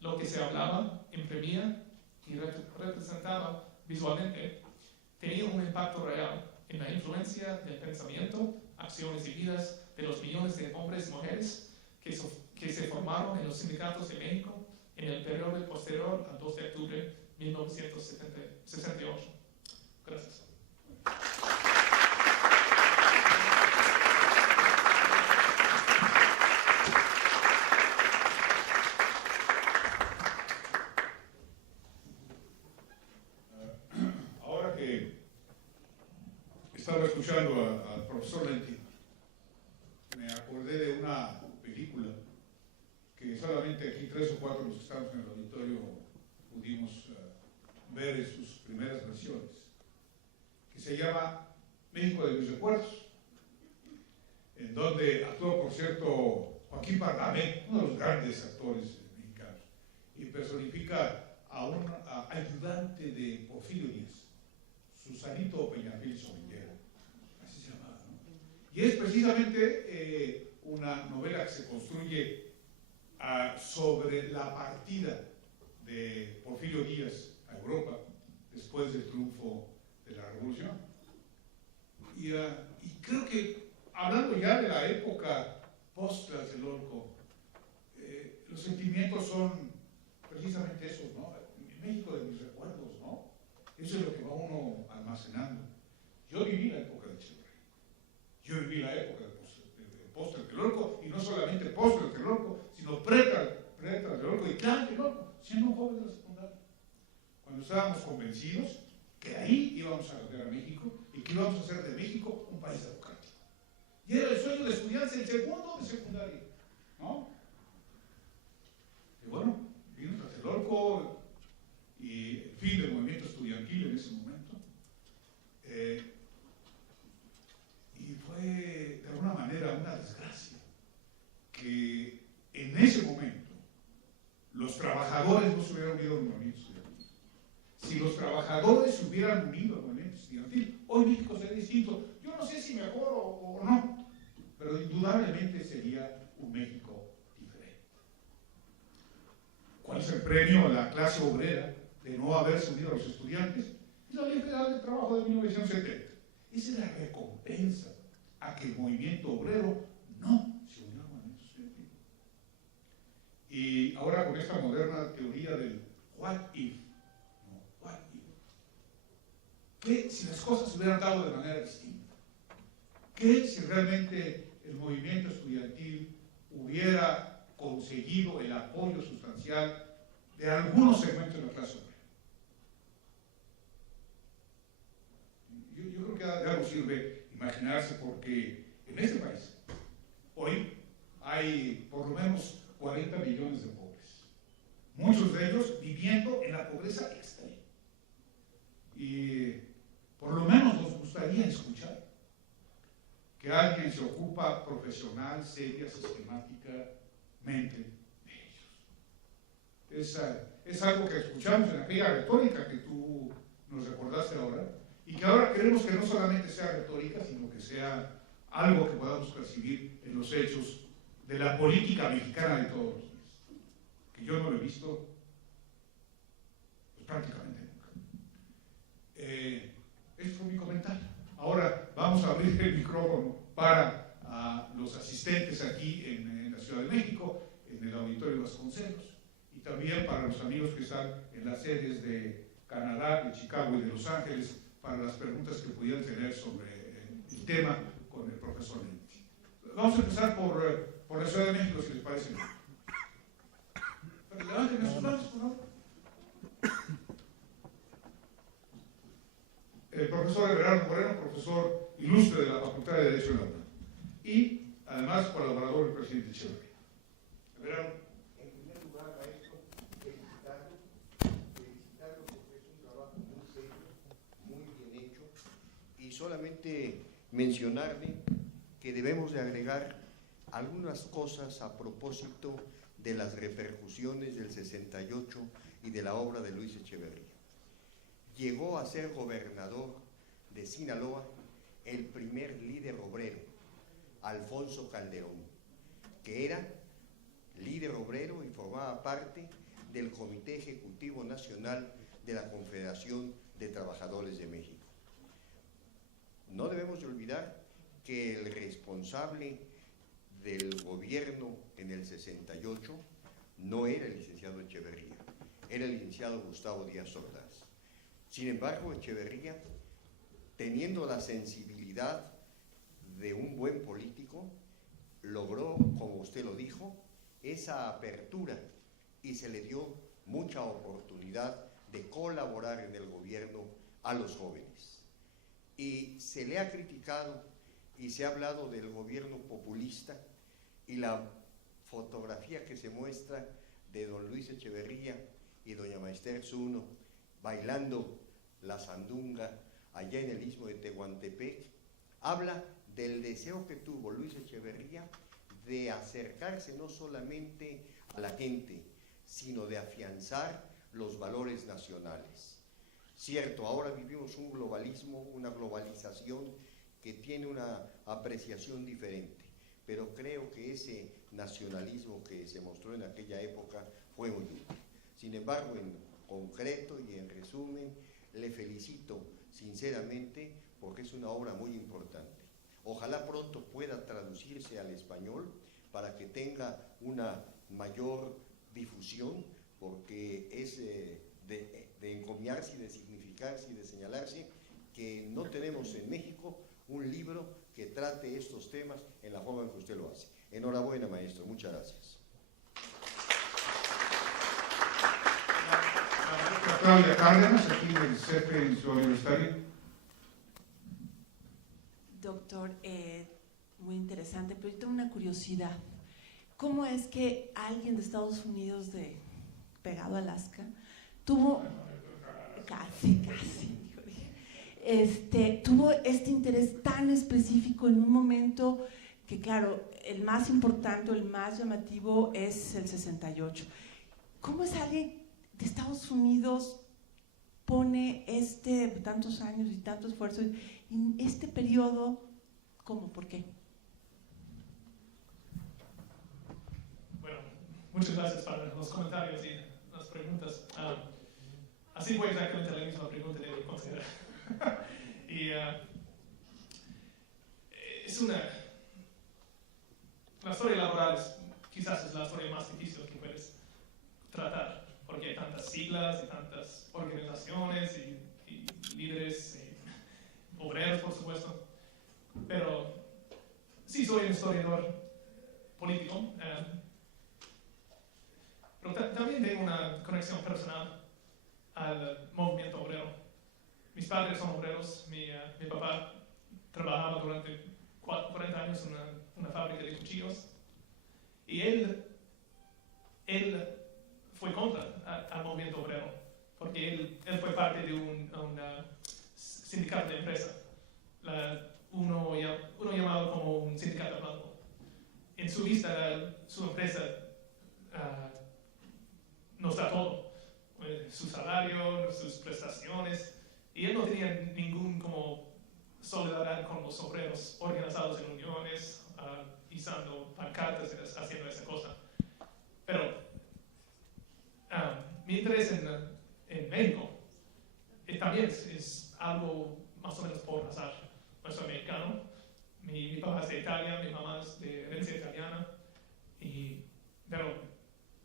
lo que se hablaba, imprimía y representaba visualmente, tenía un impacto real en la influencia del pensamiento, acciones y vidas de los millones de hombres y mujeres que se formaron en los sindicatos de México en el periodo posterior al 2 de octubre de 1968. Gracias. Ahora que estaba escuchando al profesor Lenti, me acordé de una película que solamente aquí 3 o 4 los que estamos en el auditorio pudimos ver en sus primeras versiones, que se llama México de mis recuerdos, en donde actuó, por cierto, Joaquín Pardavé, uno de los grandes actores mexicanos, y personifica a un ayudante de Porfirio Díaz, Susanito Peñafil Somillera, así se llamaba, ¿no? Y es precisamente una novela que se construye sobre la partida de Porfirio Díaz a Europa después del triunfo de la Revolución. Y creo que, hablando ya de la época post-Tlatelolco, los sentimientos son precisamente esos, ¿no? México de mis recuerdos, ¿no? Eso es lo que va uno almacenando. Yo viví la época de Echeverría, yo viví la época de post-Tlatelolco, y no solamente post-Tlatelolco, sino pre-Tlatelolco y Tlatelolco, siendo un joven de la secundaria. Cuando estábamos convencidos que ahí íbamos a cambiar a México y que íbamos a hacer de México un país democrático. Y era el sueño de estudiantes en segundo de secundaria, ¿no? Y bueno, vino Tlatelolco y el fin del movimiento estudiantil en ese momento. Y fue de alguna manera una desgracia que en ese momento los trabajadores no se hubieran unido al movimiento estudiantil. Si los trabajadores se hubieran unido al movimiento estudiantil, hoy México sería distinto. Yo no sé si mejor o no, pero indudablemente sería un México diferente. ¿Cuál es el premio a la clase obrera de no haberse unido a los estudiantes? Es la Ley Federal del Trabajo de 1970. Esa es la recompensa a que el movimiento obrero no se unió al movimiento estudiantil. Y ahora con esta moderna teoría del what if, ¿no? What if. ¿Qué si las cosas se hubieran dado de manera distinta? ¿Qué si realmente el movimiento estudiantil hubiera conseguido el apoyo sustancial de algunos segmentos de la clase obrera? Yo creo que de algo sirve imaginarse, porque en este país hoy hay por lo menos 40 millones de pobres, muchos de ellos viviendo en la pobreza extrema. Y por lo menos nos gustaría escuchar que alguien se ocupa profesional, seria, sistemáticamente de ellos. Es algo que escuchamos en aquella retórica que tú nos recordaste ahora, y que ahora queremos que no solamente sea retórica, sino que sea algo que podamos percibir en los hechos de la política mexicana de todos los días, que yo no lo he visto pues, prácticamente nunca. Ese fue mi comentario. Ahora vamos a abrir el micrófono para los asistentes aquí en la Ciudad de México, en el Auditorio Vasconcelos, y también para los amigos que están en las sedes de Canadá, de Chicago y de Los Ángeles, para las preguntas que pudieran tener sobre el tema con el profesor Lenti. Vamos a empezar por la Ciudad de México, si les parece. Levanten sus manos, por favor. El profesor Everardo Moreno, profesor ilustre de la Facultad de Derecho de la UNAM, y además colaborador del presidente Echeverría. Everardo. En primer lugar, maestro, felicitarlo porque es un trabajo muy serio solamente mencionarle que debemos de agregar algunas cosas a propósito de las repercusiones del 68 y de la obra de Luis Echeverría. Llegó a ser gobernador de Sinaloa el primer líder obrero, Alfonso Calderón, que era líder obrero y formaba parte del Comité Ejecutivo Nacional de la Confederación de Trabajadores de México. No debemos de olvidar que el responsable del gobierno en el 68 no era el licenciado Echeverría, era el licenciado Gustavo Díaz Ordaz. Sin embargo, Echeverría, teniendo la sensibilidad de un buen político, logró, como usted lo dijo, esa apertura y se le dio mucha oportunidad de colaborar en el gobierno a los jóvenes. Y se le ha criticado y se ha hablado del gobierno populista, y la fotografía que se muestra de don Luis Echeverría y doña Maester Zuno bailando la sandunga allá en el istmo de Tehuantepec, habla del deseo que tuvo Luis Echeverría de acercarse no solamente a la gente, sino de afianzar los valores nacionales. Cierto, ahora vivimos un globalismo, una globalización que tiene una apreciación diferente, pero creo que ese nacionalismo que se mostró en aquella época fue muy útil. Sin embargo, en concreto y en resumen, le felicito sinceramente porque es una obra muy importante. Ojalá pronto pueda traducirse al español para que tenga una mayor difusión, porque es de encomiarse y de significarse y de señalarse que no tenemos en México un libro que trate estos temas en la forma en que usted lo hace. Enhorabuena, maestro. Muchas gracias. Claudia Cárdenas, aquí del CEPE en su Universitario. Doctor, muy interesante, pero yo tengo una curiosidad. ¿Cómo es que alguien de Estados Unidos, pegado a Alaska, tuvo tuvo este interés tan específico en un momento que, claro, el más importante, el más llamativo es el 68? ¿Cómo es alguien de Estados Unidos pone tantos años y tanto esfuerzo en este periodo? ¿Cómo? ¿Por qué? Bueno, muchas gracias para los comentarios y las preguntas. Así fue exactamente la misma pregunta de considerar. Y es la historia laboral quizás es la historia más difícil que puedes tratar, porque hay tantas siglas y tantas organizaciones y líderes y obreros, por supuesto. Pero sí soy un historiador político, pero también tengo una conexión personal al movimiento obrero. Mis padres son obreros, mi papá trabajaba durante 40 años en una fábrica de cuchillos y él fue contra al movimiento obrero porque él fue parte de un sindicato de empresa, uno llamado como un sindicato blanco. En su vista, su empresa nos da todo, su salario, sus prestaciones, y él no tenía ningún como solidaridad con los obreros organizados en uniones, izando pancartas, haciendo esa cosa. Pero mi interés en México también es algo más o menos por azar. No soy mexicano, mi papá es de Italia, mi mamá es de herencia italiana, pero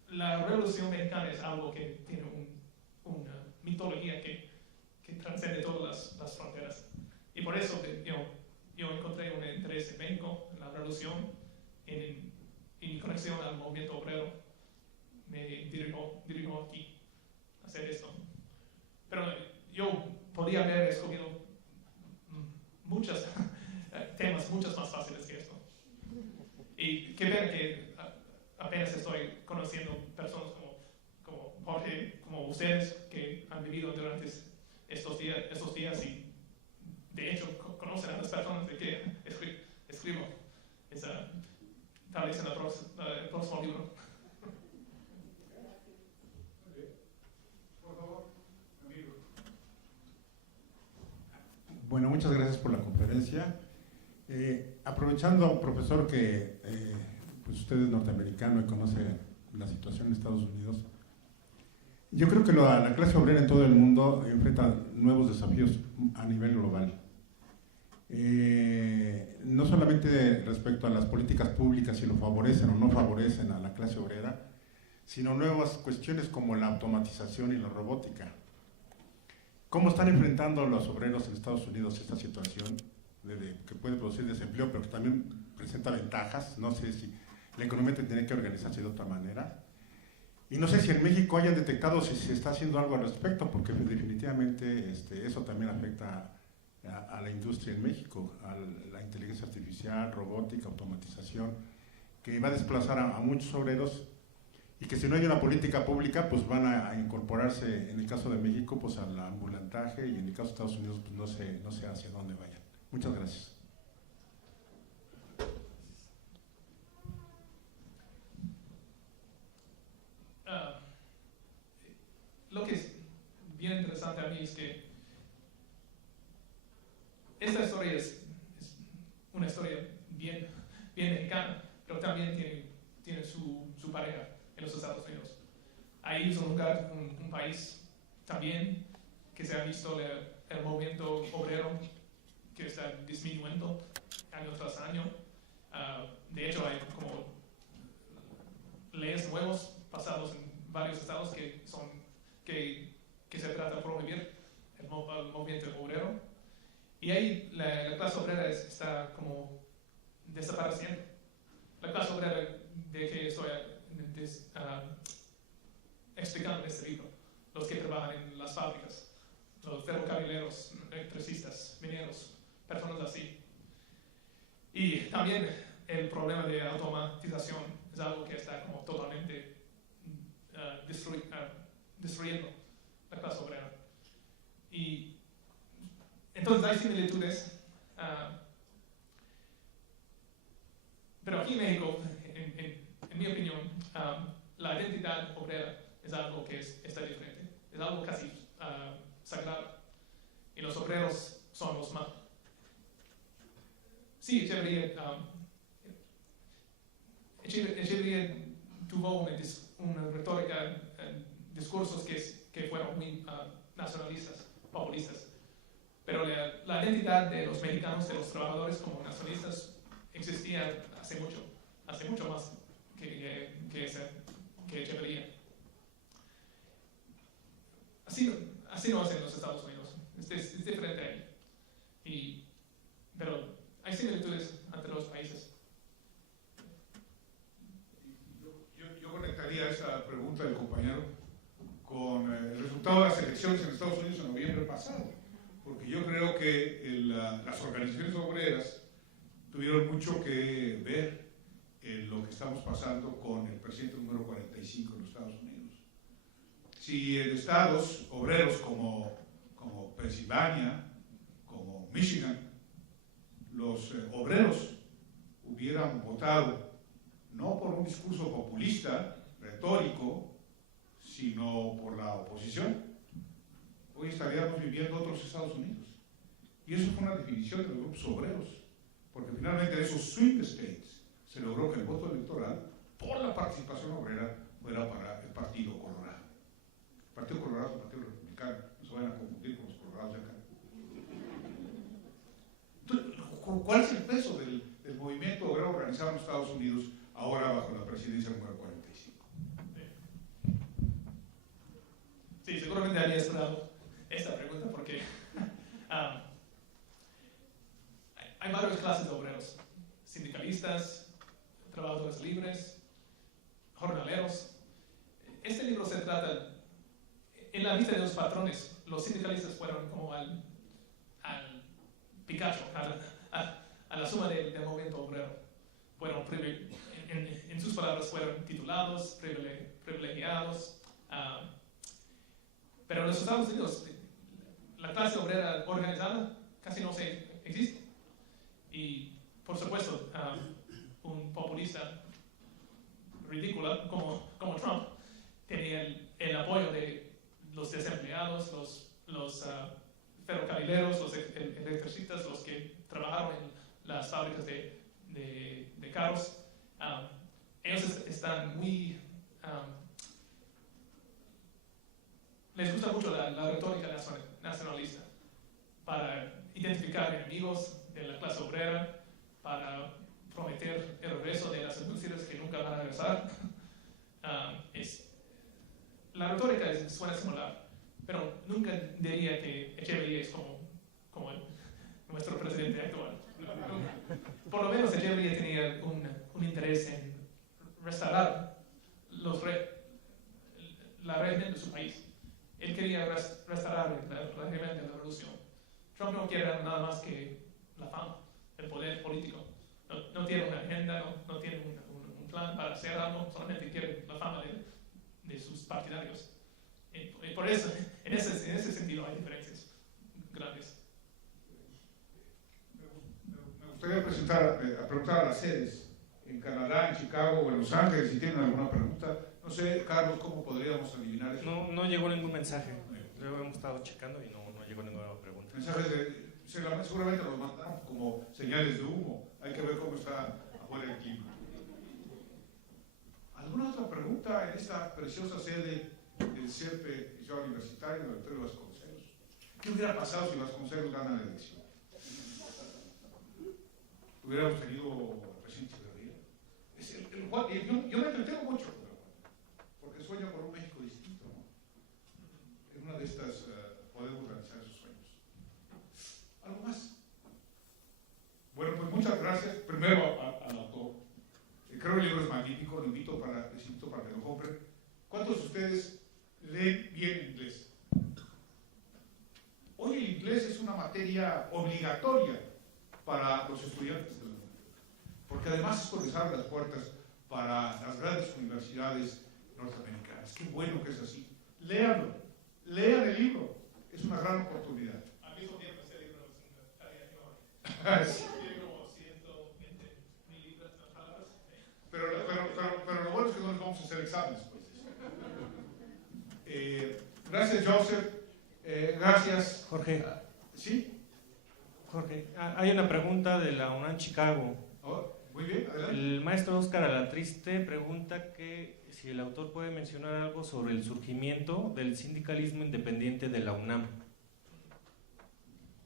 la Revolución Mexicana es algo que tiene una mitología que transcende todas las fronteras. Y por eso yo encontré un interés en México, en la Revolución, en mi conexión al movimiento obrero. Me dirijo aquí a hacer esto. Pero yo podría haber escogido muchos temas muchos más fáciles que esto. Y qué pena que apenas estoy conociendo personas como Jorge, como ustedes, que han vivido durante estos días y de hecho, conocen a las personas de que escribo. Tal vez en el próximo libro. Por favor, amigo. Bueno, muchas gracias por la conferencia. Aprovechando, profesor, que pues usted es norteamericano y conoce la situación en Estados Unidos, yo creo que la clase obrera en todo el mundo enfrenta nuevos desafíos a nivel global. No solamente respecto a las políticas públicas, si lo favorecen o no favorecen a la clase obrera, sino nuevas cuestiones como la automatización y la robótica. ¿Cómo están enfrentando los obreros en Estados Unidos esta situación que puede producir desempleo, pero que también presenta ventajas? No sé si la economía tiene que organizarse de otra manera. Y no sé si en México hayan detectado si se está haciendo algo al respecto, porque definitivamente eso también afecta a la industria en México, a la inteligencia artificial, robótica, automatización, que va a desplazar a muchos obreros y que si no hay una política pública, pues van a incorporarse, en el caso de México, pues al ambulantaje, y en el caso de Estados Unidos, pues no sé hacia dónde vayan. Muchas gracias. Lo que es bien interesante a mí es que esta historia es una historia bien mexicana, pero también tiene su pareja en los Estados Unidos. Ahí es un lugar, un país también que se ha visto el movimiento obrero que está disminuyendo año tras año. De hecho, hay como leyes nuevas pasadas en varios estados que se trata de prohibir el movimiento obrero. Y ahí la clase obrera está como desapareciendo. La clase obrera de que estoy explicando en este libro, los que trabajan en las fábricas, los ferrocarrileros, electricistas, mineros, personas así. Y también el problema de automatización es algo que está como totalmente destruyendo la clase obrera. Y entonces hay similitudes, pero aquí en México, en mi opinión, la identidad obrera es algo que está diferente, es algo casi sagrado, y los obreros son los más. Sí, Echeverría tuvo una retórica, discursos que fueron muy nacionalistas, populistas. Pero la identidad de los mexicanos, de los trabajadores como nacionalistas, existía hace mucho más que Echeverría. Así no hacen los Estados Unidos, es diferente ahí. Pero hay similitudes entre los países. Yo conectaría esa pregunta del compañero con el resultado de las elecciones en Estados Unidos en noviembre pasado, porque yo creo que las organizaciones obreras tuvieron mucho que ver en lo que estamos pasando con el presidente número 45 de los Estados Unidos. Si en estados obreros como Pensilvania, como Michigan, los obreros hubieran votado no por un discurso populista, retórico, sino por la oposición, hoy estaríamos viviendo otros Estados Unidos. Y eso fue una definición de los grupos obreros, porque finalmente en esos swing states se logró que el voto electoral, por la participación obrera, fuera para el Partido Colorado. El Partido Colorado es el Partido Republicano, no se vayan a confundir con los colorados de acá. Entonces, ¿cuál es el peso del movimiento obrero organizado en los Estados Unidos ahora bajo la presidencia número 45? Sí, seguramente había esperado esta pregunta porque hay varias clases de obreros: sindicalistas, trabajadores libres, jornaleros. Este libro se trata, en la lista de los patrones, los sindicalistas fueron como al Picacho, a la suma del movimiento obrero. Fueron, en sus palabras, fueron titulados, privilegiados. Pero en los Estados Unidos, la clase obrera organizada casi no se existe. Y, por supuesto, un populista ridículo como Trump tenía el apoyo de los desempleados, los ferrocarrileros, los electricistas, los que trabajaron en las fábricas de carros. Ellos están muy... les gusta mucho la retórica nacionalista para identificar enemigos de la clase obrera, para prometer el regreso de las industrias que nunca van a regresar. La retórica suena similar, pero nunca diría que Echeverría es como nuestro presidente actual. Por lo menos Echeverría tenía un interés en restaurar la régimen de su país. Él quería restaurar el régimen de la revolución. Trump no quiere nada más que la fama, el poder político. No tiene una agenda, no tiene un plan para hacer algo, solamente quiere la fama de sus partidarios. Y por eso, en ese sentido hay diferencias grandes. Me gustaría preguntar a las sedes en Canadá, en Chicago o en Los Ángeles, si tienen alguna pregunta. No sé, Carlos, ¿cómo podríamos adivinar eso? No llegó ningún mensaje. Luego hemos estado checando y no llegó ninguna pregunta. Mensajes seguramente los mandamos como señales de humo. Hay que ver cómo está afuera el clima. ¿Alguna otra pregunta en esta preciosa sede del CERPE Ciudad Universitaria del Auditorio Vasconcelos? ¿Qué hubiera pasado si Vasconcelos gana la elección? ¿Hubiéramos tenido al presidente Echeverría? Yo me entretengo mucho con el Juan, porque sueño por un México distinto, ¿no? En una de estas podemos realizar esos sueños. ¿Algo más? Bueno, pues muchas gracias. Primero al autor. Creo que el libro es magnífico, les invito para que lo compren. ¿Cuántos de ustedes leen bien inglés? Hoy el inglés es una materia obligatoria para los estudiantes de la universidad, porque además esto les abre las puertas para las grandes universidades norteamericanas. Qué bueno que es así. Léanlo, lean el libro, es una gran oportunidad. Al mismo tiempo ese libro es una tarea enorme. Tiene como 120,000 libras de palabras. Pero lo bueno es que no les vamos a hacer exámenes, pues. Gracias, Joseph. Gracias, Jorge. ¿Sí? Jorge, hay una pregunta de la UNAM Chicago. Oh, muy bien, adelante. El maestro Óscar Alatriste pregunta que si el autor puede mencionar algo sobre el surgimiento del sindicalismo independiente de la UNAM.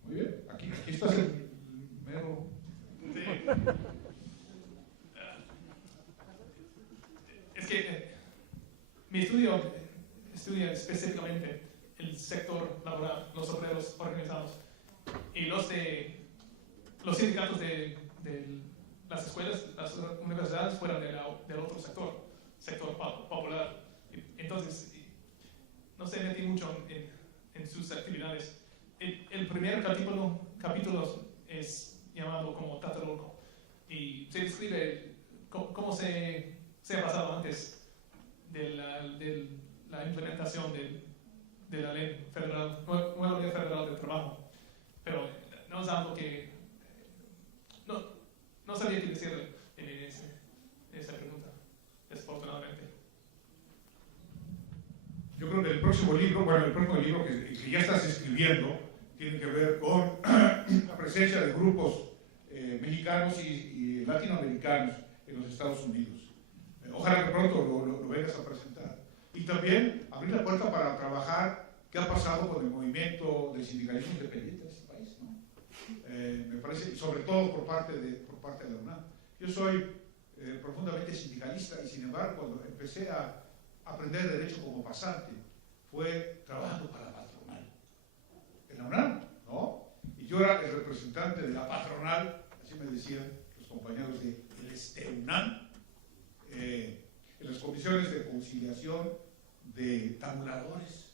Muy bien, aquí estás el mero... Es que mi estudio estudia específicamente el sector laboral, los obreros organizados y los sindicatos de las escuelas, las universidades fuera del otro sector popular. Entonces, no se metí mucho en sus actividades. El primer capítulo es llamado como Tlatelolco y se describe cómo se ha pasado antes de la implementación de la ley federal, nueva ley federal del trabajo. Pero no es algo que no sabía qué decir en esa pregunta, desafortunadamente. Yo creo que el próximo libro que ya estás escribiendo tiene que ver con la presencia de grupos mexicanos y latinoamericanos en los Estados Unidos. Ojalá que pronto lo vengas a presentar. Y también abrir la puerta para trabajar qué ha pasado con el movimiento del sindicalismo independiente en este país, ¿no? Me parece, y sobre todo por parte de la UNAM. Yo soy profundamente sindicalista y sin embargo cuando empecé a aprender derecho como pasante fue trabajando para la patronal en la UNAM, ¿no? Y yo era el representante de la patronal, así me decían los compañeros del UNAM, en las comisiones de conciliación de tabuladores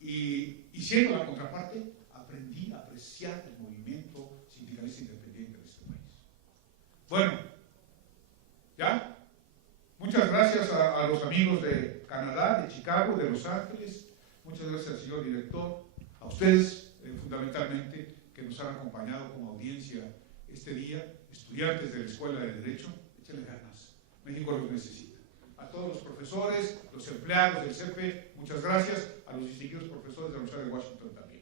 y siendo la contraparte aprendí a apreciar el movimiento sindicalista independiente de este país. Bueno, ¿ya? Muchas gracias a los amigos de Canadá, de Chicago, de Los Ángeles. Muchas gracias al señor director, a ustedes fundamentalmente, que nos han acompañado como audiencia este día, estudiantes de la Escuela de Derecho, échenle ganas, México los necesita. A todos los profesores, los empleados del CEPE, muchas gracias, a los distinguidos profesores de la Universidad de Washington también.